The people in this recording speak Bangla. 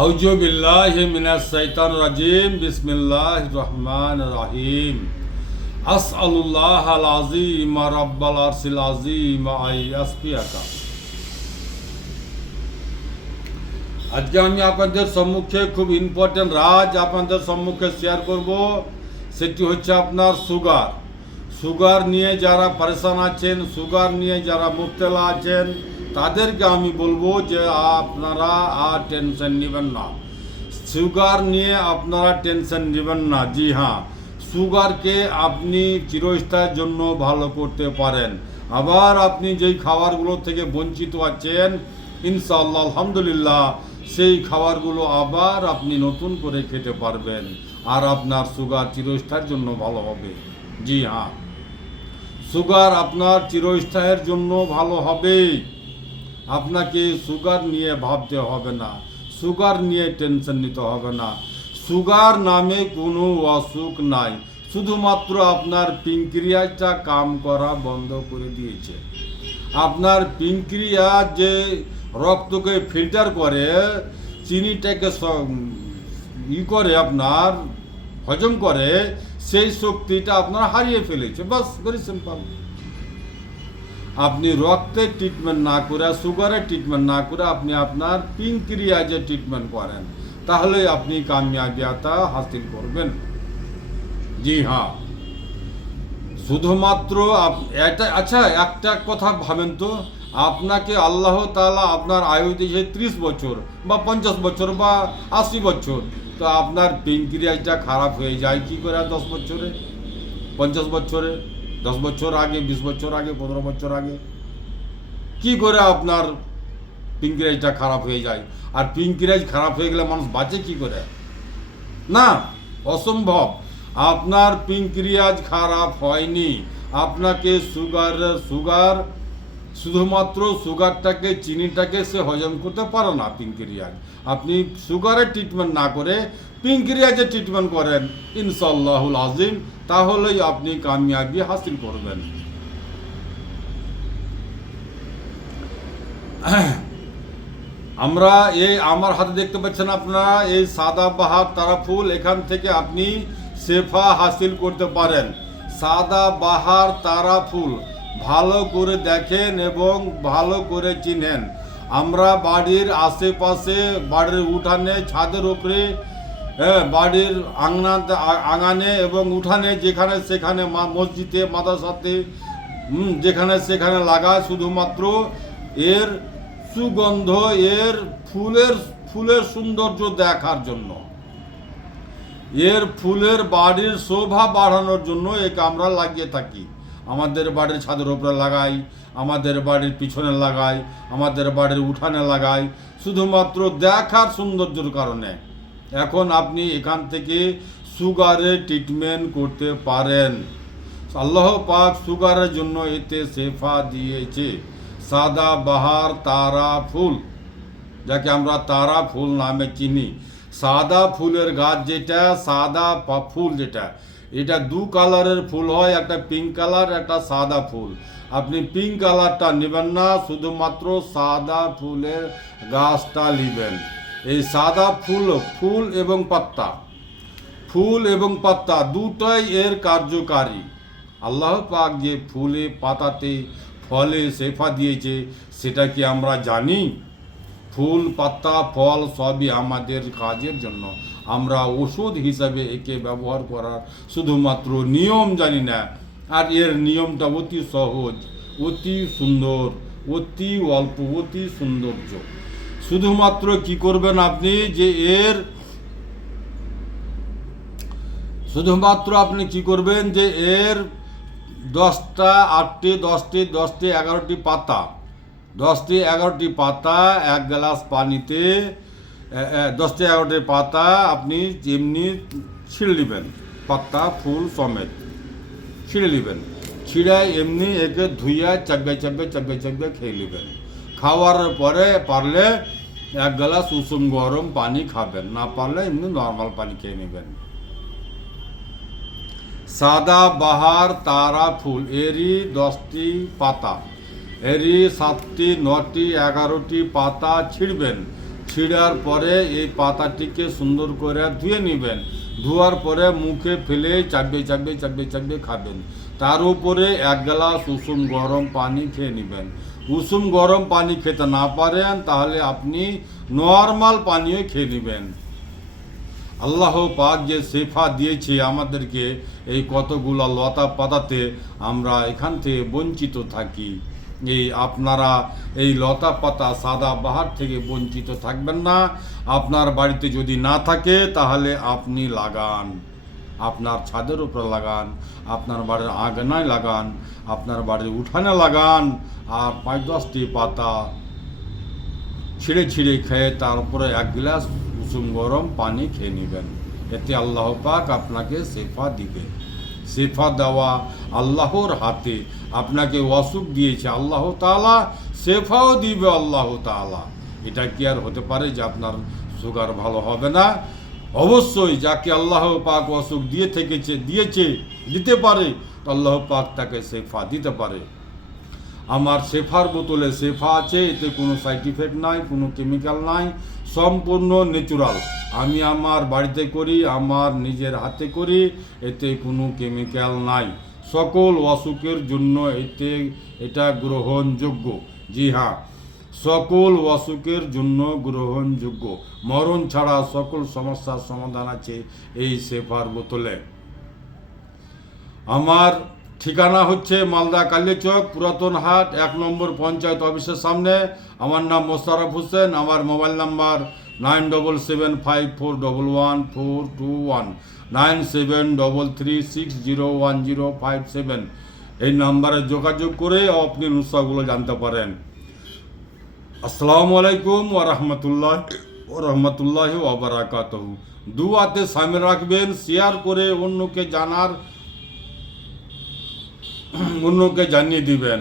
আউযু বিল্লাহি মিনাশ শাইতানির রাজিম বিসমিল্লাহির রহমানির রহিম আসআলুল্লাহাল আযীম রাব্বাল আরশিল আযীম আইয়াসফিয়াকা। আজকে আমি আপনাদের সম্মুখে খুব ইম্পর্টেন্ট রাজ আপনাদের সম্মুখে শেয়ার করব। সেটি হচ্ছে আপনার সুগার নিয়ে যারা পরেশান আছেন, সুগার নিয়ে যারা মুবতলা আছেন, তাদেরকে আমি বলবো যে আপনারা আর টেনশন নেবেন না। সুগার নিয়ে আপনারা টেনশন নেবেন না। জি হ্যাঁ, সুগারকে আপনি চিরস্থায়ীর জন্য ভালো করতে পারেন। আবার আপনি যেই খাবারগুলো থেকে বঞ্চিত আছেন, ইনশাআল্লাহ আলহামদুলিল্লাহ সেই খাবারগুলো আবার আপনি নতুন করে খেতে পারবেন, আর আপনার সুগার চিরস্থায়ীর জন্য ভালো হবে। জি হ্যাঁ, সুগার আপনার চিরস্থায়ীর জন্য ভালো হবে। আপনাকে সুগার নিয়ে ভাবতে হবে না, সুগার নিয়ে টেনশন নিতে হবে না। সুগার নামে কোনো অসুখ নাই, শুধুমাত্র আপনার প্যানক্রিয়াসটা কাম করা বন্ধ করে দিয়েছে। আপনার প্যানক্রিয়াস যে রক্তকে ফিল্টার করে, চিনিটাকে করে আপনার হজম করে, সেই শক্তিটা আপনার হারিয়ে ফেলেছে। বাস, ভেরি সিম্পল। আপনি রক্তের ট্রিটমেন্ট না করে, সুগারের ট্রিটমেন্ট না করে আপনি আপনার প্যানক্রিয়াসের ট্রিটমেন্ট করেন, তাহলে আপনি কামিয়াবিয়াতা হাসিল করবেন। জি হ্যাঁ, শুধুমাত্র এটা। আচ্ছা, একটা কথা ভাবেন তো, আপনাকে আল্লাহ তাআলা আপনার আয়ু দিয়েছে 30 বছর বা 50 বছর বা 80 বছর, তো আপনার প্যানক্রিয়াসটা খারাপ হয়ে যায় কি করে 10 বছরে, 50 বছরে, 10 বছর আগে, 20 বছর আগে, 15 বছর আগে কি করে আপনার প্যানক্রিয়াসটা খারাপ হয়ে যায়? আর প্যানক্রিয়াস খারাপ হয়ে গেলে মানুষ বাঁচে কি করে? না, অসম্ভব। আপনার প্যানক্রিয়াস খারাপ হয়নি, আপনাকে সুগার শুধুমাত্র সুগারটাকে, চিনিটাকে সে হজম করতে পারে না প্যানক্রিয়াস। আপনি সুগারের ট্রিটমেন্ট না করে প্যানক্রিয়াসের ট্রিটমেন্ট করেন, ইনশাআল্লাহুল আযীম, তাহলেই আপনি কামিয়াবি হাসিল করবেন। আমরা আমার হাতে দেখতে পাচ্ছেন আপনারা, এই সাদাবাহার তারা ফুল, এখান থেকে আপনি শেফা হাসিল করতে পারেন। সাদাবাহার তারা ফুল ভালো করে দেখেন এবং ভালো করে চিনেন। আমরা বাড়ির আশেপাশে, বাড়ির উঠানে, ছাদের উপরে, বাড়ির আঙানে এবং উঠানে, যেখানে সেখানে, মসজিদে, মাদ্রাসাতে, যেখানে সেখানে লাগায়, শুধুমাত্র এর সুগন্ধ, এর ফুলের সৌন্দর্য দেখার জন্য, এর ফুলের বাড়ির শোভা বাড়ানোর জন্য একে আমরা লাগিয়ে থাকি। আমাদের বাড়ির ছাদের উপরে লাগাই, আমাদের বাড়ির পিছনে লাগাই, আমাদের বাড়ির উঠানে লাগাই, শুধুমাত্র দেখার সৌন্দর্যের কারণে। এখন আপনি এখান থেকে সুগারের ট্রিটমেন্ট করতে পারেন। আল্লাহ পাক সুগারের জন্য এতে শেফা দিয়েছে। সাদাবাহার তারা ফুল, যাকে আমরা তারা ফুল নামে চিনি। সাদা ফুলের গাছ যেটা, সাদা ফুল যেটা, এটা 2 কালারের ফুল হয়, একটা পিঙ্ক কালার, একটা সাদা ফুল। আপনি পিঙ্ক কালারটা নেবেন না, শুধুমাত্র সাদা ফুলের গাছটা নেবেন। এই সাদা ফুল এবং পাতা দুটোই এর কার্যকারী। আল্লাহ পাক যে ফুলে, পাতাতে, ফলে শেফা দিয়েছে, সেটা কি আমরা জানি? ফুল, পাতা, ফল সবই আমাদের কাজের জন্য। আমরা ওষুধ হিসাবে একে ব্যবহার করার শুধুমাত্র নিয়ম জানি না। আর এর নিয়মটা অতি সহজ, অতি সুন্দর, অতি অল্প, অতি সৌন্দর্য। শুধুমাত্র কি করবেন আপনি, যে এর 11টি পাতা 1 গ্লাস পানিতে, 11টি পাতা আপনি এমনি ছিঁড়ে নেবেন, পাতা ফুল সমেত ছিঁড়ে নেবেন। ছিঁড়ে এমনি একে ধুইয়া চাবিয়ে খেয়ে নেবেন। খাওয়ার পরে পারলে 1 গ্লাস উষুম গরম পানি খাবেন, না পারলে এমনি নর্মাল পানি খেয়ে নেবেন। সাদাবাহার তারা ফুল, এরই 10টি পাতা, এরই 7টি, 9টি, 11টি পাতা ছিঁড়বেন। ছিঁড়ার পরে এই পাতাটিকে সুন্দর করে ধুয়ে নেবেন। ধোয়ার পরে মুখে ফেলে চাববে খাবেন। তার উপরে 1 গ্লাস উষুম গরম পানি খেয়ে নেবেন। উষুম গরম পানি খেতে না পারেন তাহলে আপনি নর্মাল পানীয় খেয়ে নেবেন। আল্লাহ পাক যে শেফা দিয়েছে আমাদেরকে, এই কতগুলো লতা পাতাতে আমরা এখান থেকে বঞ্চিত থাকি। এই আপনারা এই লতা পাতা সাদা বাহার থেকে বঞ্চিত থাকবেন না। আপনার বাড়িতে যদি না থাকে তাহলে আপনি লাগান, আপনার ছাদের উপরে লাগান, আপনার বাড়ির আঙিনায় লাগান, আপনার বাড়ির উঠানে লাগান। আর 5-10টি পাতা ছিঁড়ে খেয়ে তারপরে 1 গ্লাস উষুম গরম পানি খেয়ে নেবেন। এতে আল্লাহ পাক আপনাকে শেফা দিবে। শেফা দেওয়া আল্লাহর হাতে। আপনাকে অসুখ দিয়েছে আল্লাহ তাআলা, শেফাও দিবে আল্লাহ তাআলা। এটা কি আর হতে পারে যে আপনার সুগার ভালো হবে না? অবশ্যই যাকে আল্লাহ পাক অসুখ দিতে পারে, তো আল্লাহ পাক তাকে শেফা দিতে পারে। আমার শেফার বোতলে শেফা আছে, এতে কোনো সাইড ইফেক্ট নাই, কোনো কেমিক্যাল নাই, সম্পূর্ণ ন্যাচুরাল। আমি আমার বাড়িতে করি, আমার নিজের হাতে করি, এতে কোনো কেমিক্যাল নাই। সকল অসুখের জন্য এটা গ্রহণযোগ্য। জি হ্যাঁ, সকল অসুখের জন্য গ্রহণযোগ্য। মরণ ছাড়া সকল সমস্যার সমাধান আছে এই শেফার বোতলে। আমার ঠিকানা হচ্ছে মালদা কালিয়াচক পুরাতন হাট 1 নম্বর পঞ্চায়েত অফিসের সামনে। আমার নাম মোশাররফ হোসেন। আমার মোবাইল নাম্বার 9775411421, 9733601057। এই নাম্বারে যোগাযোগ করে আপনি নুসখাগুলো জানতে পারেন। আসসালামু আলাইকুম ওয়া রাহমাতুল্লাহি ওয়া বারাকাতুহু। দুআতে শামিল রাখবেন, শেয়ার করে অন্যকে জানিয়ে দিবেন।